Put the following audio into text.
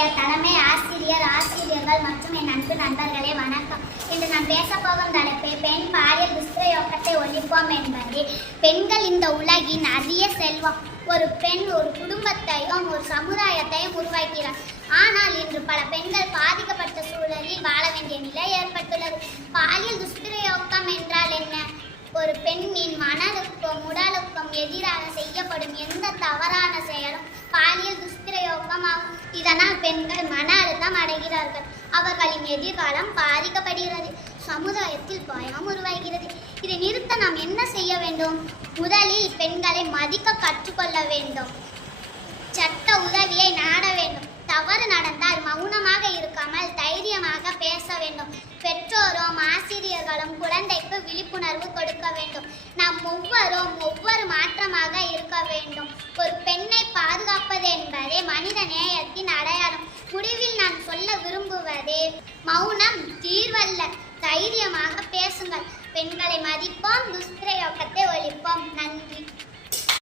என்னுடைய தலைமை ஆசிரியர்கள் மற்றும் என் அன்பு நண்பர்களே வணக்கம். இன்று நான் பேசப்போகும் தலைப்பு பெண் பாலியல் துஷ்பிரயோகத்தை ஒழிப்போம் என்பது. பெண்கள் இந்த உலகின் அதிக செல்வம். ஒரு பெண் ஒரு குடும்பத்தையும் ஒரு சமுதாயத்தையும் உருவாக்கிறார். ஆனால் இன்று பல பெண்கள் பாதிக்கப்பட்ட சூழலில் வாழ வேண்டிய நிலை ஏற்பட்டுள்ளது. பாலியல் துஷ்பிரயோகம் என்றால் என்ன? ஒரு பெண்ணின் மனதுக்கும் உடலுக்கும் எதிராக செய்யப்படும் எந்த தவறான செயலும் பாலியல் துஷ்பிரயோகம் ஆகும். இதனால் பெண்கள் மன அழுத்தம் அடைகிறார்கள். அவர்களின் எதிர்காலம் பாதிக்கப்படுகிறது. சமுதாயத்தில் பயம் உருவாகிறது. இதை நிறுத்த நாம் என்ன செய்ய வேண்டும்? முதலில் பெண்களை மதிக்க கற்றுக்கொள்ள வேண்டும். சட்ட உதவியை நாட வேண்டும். தவறு நடந்தால் மௌனமாக இருக்காமல் தைரியமாக பேச வேண்டும். பெற்றோரும் ஆசிரியர்களும் குழந்தைக்கு விழிப்புணர்வு கொடுக்க வேண்டும். நாம் ஒவ்வொரு மாற்றமாக இருக்க வேண்டும். ஒரு பெண்ணை பாதுகாப்பது என்பதே மனித நேயத்தின் அடையாளம். முடிவில் நான் சொல்ல விரும்புவது, மௌனம் தீர்வல்ல, தைரியமாக பேசுங்கள். பெண்களை மதிப்போம், துஷ்பிரயோகத்தை ஒழிப்போம். நன்றி.